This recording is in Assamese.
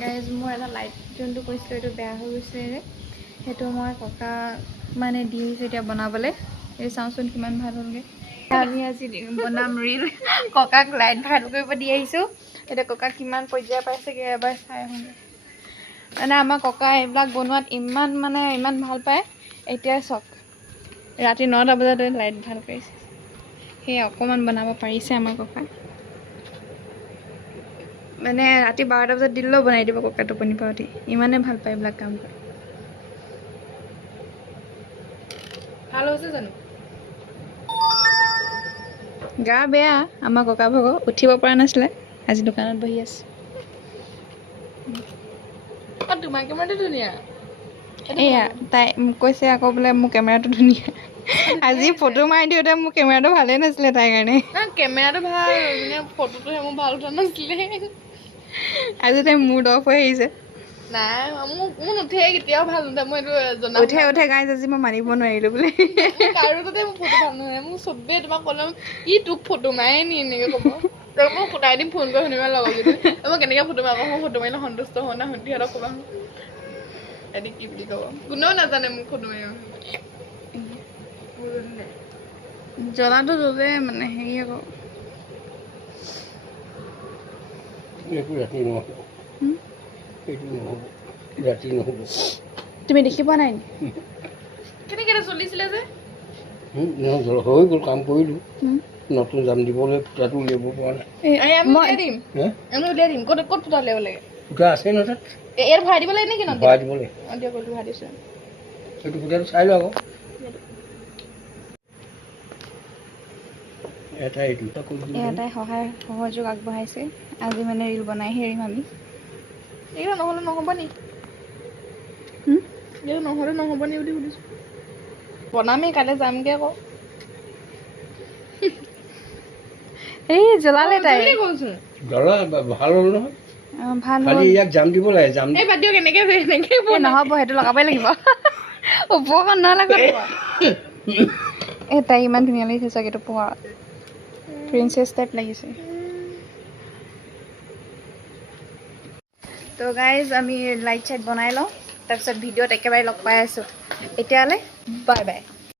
গাইজ মোৰ এটা লাইট যোনটো কৈছিলোঁ এইটো বেয়া হৈ গৈছিলে যে সেইটো মই ককা মানে দি দিছোঁ এতিয়া বনাবলৈ। এই চাওঁচোন কিমান ভাল হ'লগৈ। আমি আজি বনাম ৰিল। ককাক লাইট ভাল কৰিব দি আহিছোঁ। এতিয়া ককা কিমান পৰ্যায় পাইছেগৈ এবাৰ চাই আহোঁগৈ। মানে আমাৰ ককা এইবিলাক বনোৱাত ইমান ভাল পায়। এতিয়া চাওক ৰাতি 9টা বজাতে লাইট ভাল কৰিছে। সেই অকণমান বনাব পাৰিছে আমাৰ ককা। মানে ৰাতি 12টা বজাত দিলেও বনাই দিব ককা টোপনি পৰা উঠি। ইমানে ভাল পায় এইবিলাক কাম কৰি। ভাল হৈছে জানো? গা বেয়া আমাৰ ককা ভাগৰ, উঠিব পৰা নাছিলে। আজি দোকানত বহি আছে। তোমাৰ কেমেৰাটো ধুনীয়া। এয়া তাই মোক কৈছে আকৌ বোলে মোৰ কেমেৰাটো ধুনীয়া। আজি ফটো মাৰি দিওঁতে মোৰ কেমেৰাটো ভালেই নাছিলে তাইৰ কাৰণে। কেমেৰাটো ভাল, ফটোটোহে মোৰ ভাল উঠা নাছিলে। আজি তাই মুড অফ হৈ আহিছে। নাই মোৰ নুঠে কেতিয়াও ভাল নুঠে। মই এইটো জনা উঠে গাইজ আজি মই মানিব নোৱাৰিলোঁ বোলে। কাৰো তাতে মোৰ ফটো ভাল নহয়। মোক চবেই তোমাক ক'লে ই তোক ফটো মাৰে নি এনেকৈ ক'ব। তই মোক সোধাই দিম ফোন কৰি শুনিবা লগৰকেইজনী মই কেনেকৈ ফটো মাৰোঁ। মই ফটো মাৰিলে সন্তুষ্ট হওঁ না সিহঁতক ক'বা এদিন কি বুলি ক'ব। কোনেও নাজানে মোক ফটো মাৰিব। জ্বলাটো জ্বলে মানে হেৰি আকৌ এইটো ৰাতি নহ'ব। এইটো নহ'ব, ৰাতি নহ'ব। তুমি দেখি পোৱা নাই নি? কেনেকৈ চলিছিলে যে নহয় হৈ গ'ল, কাম কৰিলোঁ। নতুন জাম দিবলৈ ফুটাটো উলিয়াব পৰা নাই। আমি উলিয়াই দিম। আমি উলিয়াই দিম। ক'ত ফুটা উলিয়াব লাগে? ফুটা আছে নহয় তাত। ইয়াত ভৰাই দিব লাগে নেকি? ভৰাই দিব লাগে। দিয়ক ভৰাই দিছোঁ। সেইটো ফুটাটো চাই লওঁ আকৌ। এটাই সহযোগ আগবঢ়াইছে। আজি মানে ৰিল বনাইহে এৰিম আমি। এইটো নহ'লে নহ'ব নি? এইটো নহ'লে নহ'ব নি বুলি সুধিছোঁ। বনামেই কাইলৈ যামগৈ আকৌ। এই জ্বলালে তাই। জ্বলা ভাল হ'ল নহয়। ভাল খালি ইয়াক জাম দিব লাগে। জাম এই বাদ দিয়ক এনেকৈ নহ'ব, সেইটো লগাবই লাগিব। ওপৰখন নালাগে। এই তাই ইমান ধুনীয়া লাগিছে চাগেটো পোহৰত। প্ৰিন্সেছ টাইপ লাগিছে। তো গাইজ আমি লাইট চাইট বনাই লওঁ, তাৰপিছত ভিডিঅ'ত একেবাৰে লগ পাই আছোঁ। এতিয়ালৈ বাই বাই।